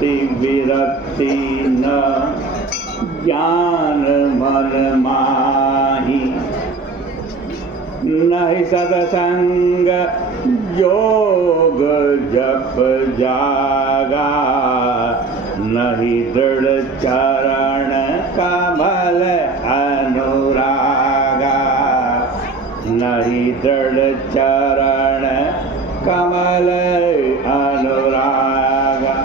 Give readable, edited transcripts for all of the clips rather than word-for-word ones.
रति विरक्ति न ज्ञान मन माही। नहीं सत्संग योग जप जागा, नहीं दृढ़ चरण कमल अनुरागा, नहीं दृढ़ चरण कमल अनुरागा।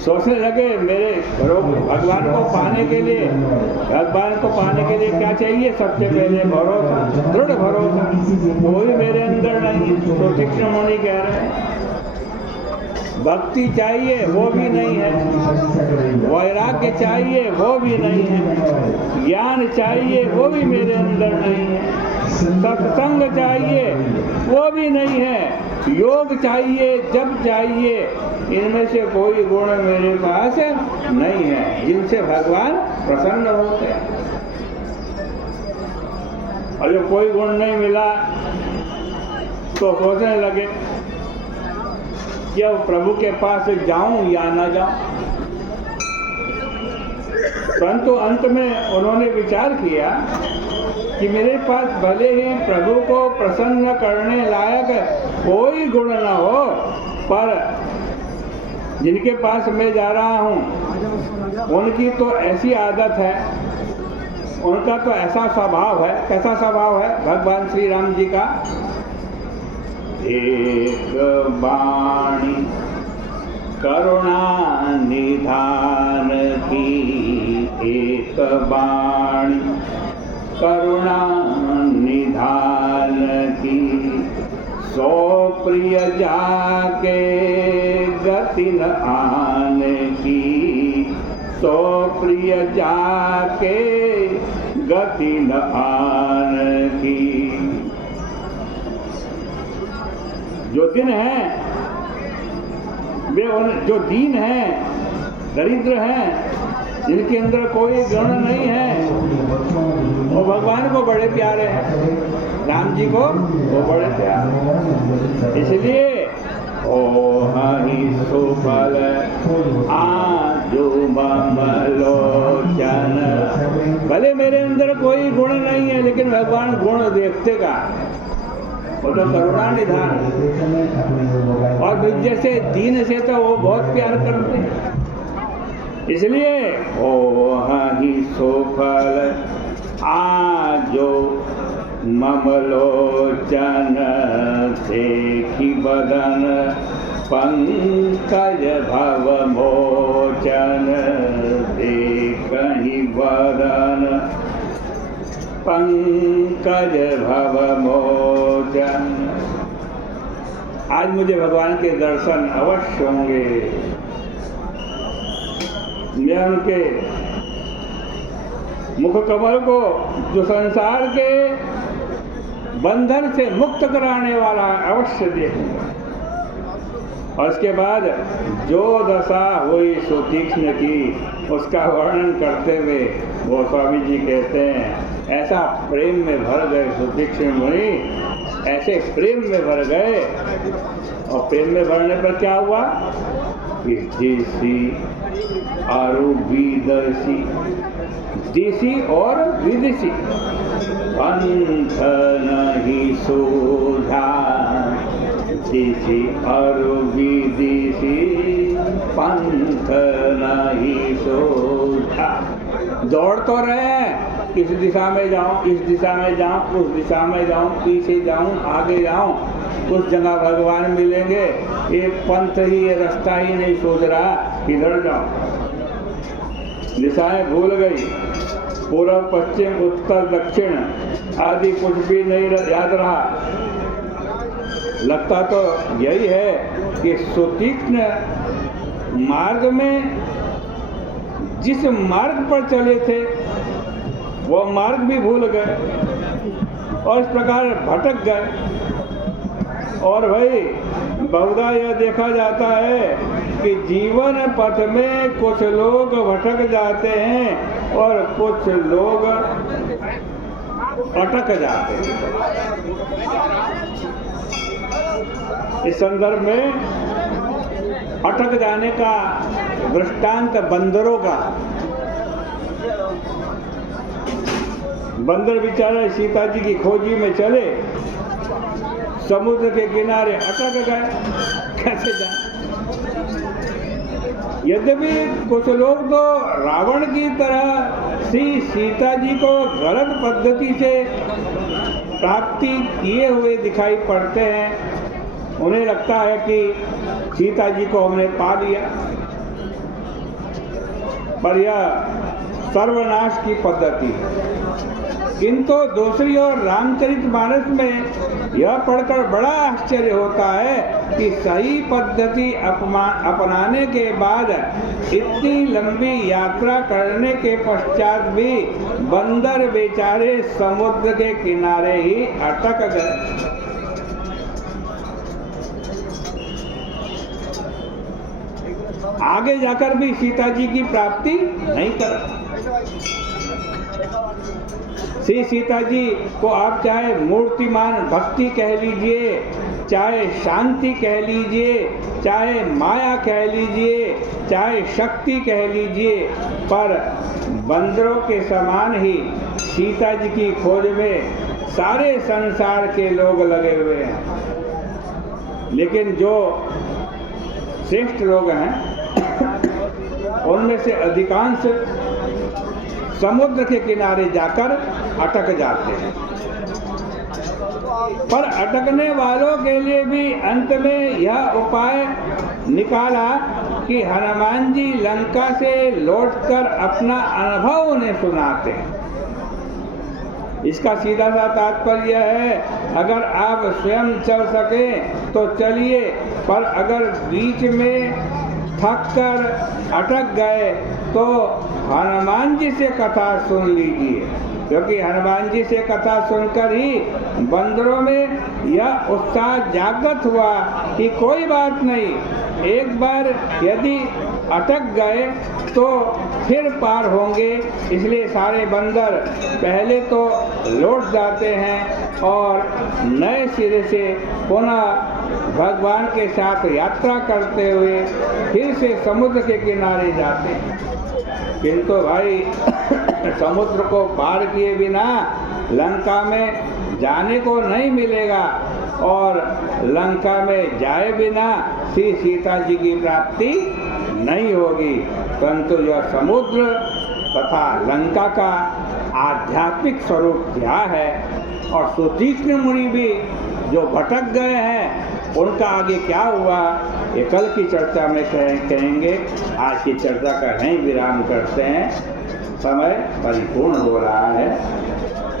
सोचने लगे मेरे भगवान को पाने के लिए, क्या चाहिए? सबसे पहले भरोसा, दृढ़ भरोसा। वो भी मेरे अंदर नहीं, तो तीक्ष्ण मुनि कह रहे हैं। भक्ति चाहिए, वो भी नहीं है। वैराग्य चाहिए, वो भी नहीं है। ज्ञान चाहिए, वो भी मेरे अंदर नहीं है। सत्संग चाहिए, वो भी नहीं है। योग चाहिए, जप चाहिए, इनमें से कोई गुण मेरे पास नहीं है जिनसे भगवान प्रसन्न होते हैं। और जब कोई गुण नहीं मिला तो सोचने लगे कि अब प्रभु के पास जाऊं या ना जाऊं। परंतु अंत में उन्होंने विचार किया कि मेरे पास भले ही प्रभु को प्रसन्न करने लायक कोई गुण न हो, पर जिनके पास मैं जा रहा हूँ उनकी तो ऐसी आदत है, उनका तो ऐसा स्वभाव है। कैसा स्वभाव है भगवान श्री राम जी का? एक वाणी करुणा निधान की, एक वाणी करुणा निधान की, सो प्रिय जाके गति न आन की, सो प्रिय जाके गति न आन की। जो दिन है वे जो दीन है, दरिद्र हैं, जिनके अंदर कोई गुण नहीं है, वो भगवान को बड़े प्यारे हैं, राम जी को वो बड़े प्यारे। इसलिए ओ हरि सुफल आजू मम लोचन। भले मेरे अंदर कोई गुण नहीं है, लेकिन भगवान गुण देखते का, वो तो करुणा निधान। और जैसे दीन से तो वो बहुत प्यार करते हैं। इसलिए ओ हरि सुफल आजो मम लोचन, देखी बदन पंकज भव मोचन, देखहि बदन पंकज भव मोचन। आज मुझे भगवान के दर्शन अवश्य होंगे। मैं उनके मुख कमल को, जो संसार के बंधन से मुक्त कराने वाला, अवश्य देखूंगा। और उसके बाद जो दशा हुई सुतीक्ष्ण की, उसका वर्णन करते हुए वो स्वामी जी कहते हैं, ऐसा प्रेम में भर गए सुतीक्ष्ण मुनि, ऐसे प्रेम में भर गए। और प्रेम में भरने पर क्या हुआ कि देसी और विदेशी, देसी और विदेशी पंथ नहीं सूझा, देसी और विदेशी पंथ नहीं सूझा। दौड़ तो रहे, किस दिशा में जाऊं, इस दिशा में जाऊं, उस दिशा में जाऊं, पीछे जाऊं, आगे जाऊं, उस जगह भगवान मिलेंगे। ये पंथ ही, ये रास्ता ही नहीं सोच रहा किधर जाऊं। दिशाएं भूल गई, पूर्व पश्चिम उत्तर दक्षिण आदि कुछ भी नहीं याद रहा। लगता तो यही है कि सुतीक्ष्ण मार्ग में जिस मार्ग पर चले थे वो मार्ग भी भूल गए और इस प्रकार भटक गए। और भाई बहुधा यह देखा जाता है कि जीवन पथ में कुछ लोग भटक जाते हैं और कुछ लोग अटक जाते हैं। इस संदर्भ में अटक जाने का दृष्टांत बंदरों का। बंदर बेचारे सीता जी की खोजी में चले, समुद्र के किनारे अटक गए, कैसे जाए। यद्यपि कुछ लोग तो रावण की तरह सीता जी को गलत पद्धति से प्राप्ति किए हुए दिखाई पड़ते हैं। उन्हें लगता है कि सीता जी को हमने पा लिया, पर यह सर्वनाश की पद्धति है। किंतु दूसरी ओर रामचरितमानस में यह पढ़कर बड़ा आश्चर्य होता है कि सही पद्धति अपनाने के बाद इतनी लंबी यात्रा करने के पश्चात भी बंदर बेचारे समुद्र के किनारे ही अटक गए। आगे जाकर भी सीता जी की प्राप्ति नहीं कर। श्री सीता जी को आप चाहे मूर्तिमान भक्ति कह लीजिए, चाहे शांति कह लीजिए, चाहे माया कह लीजिए, चाहे शक्ति कह लीजिए, पर बंदरों के समान ही सीता जी की खोज में सारे संसार के लोग लगे हुए हैं। लेकिन जो श्रेष्ठ लोग हैं उनमें से अधिकांश समुद्र के किनारे जाकर अटक जाते हैं। पर अटकने वालों के लिए भी अंत में यह उपाय निकाला कि हनुमान जी लंका से लौटकर अपना अनुभव उन्हें सुनाते हैं। इसका सीधा सा तात्पर्य है, अगर आप स्वयं चल सके तो चलिए, पर अगर बीच में थक कर अटक गए तो हनुमान जी से कथा सुन लीजिए, क्योंकि हनुमान जी से कथा सुनकर ही बंदरों में यह उत्साह जागृत हुआ कि कोई बात नहीं, एक बार यदि अटक गए तो फिर पार होंगे। इसलिए सारे बंदर पहले तो लौट जाते हैं और नए सिरे से पुनः भगवान के साथ यात्रा करते हुए फिर से समुद्र के किनारे जाते हैं। किंतु भाई समुद्र को पार किए बिना लंका में जाने को नहीं मिलेगा, और लंका में जाए बिना श्री सीता जी की प्राप्ति नहीं होगी। परंतु यह समुद्र तथा लंका का आध्यात्मिक स्वरूप क्या है, और सुतीक्ष्ण मुनि भी जो भटक गए हैं उनका आगे क्या हुआ, ये कल की चर्चा में कहेंगे। आज की चर्चा का यहीं विराम करते हैं, समय परिपूर्ण हो रहा है।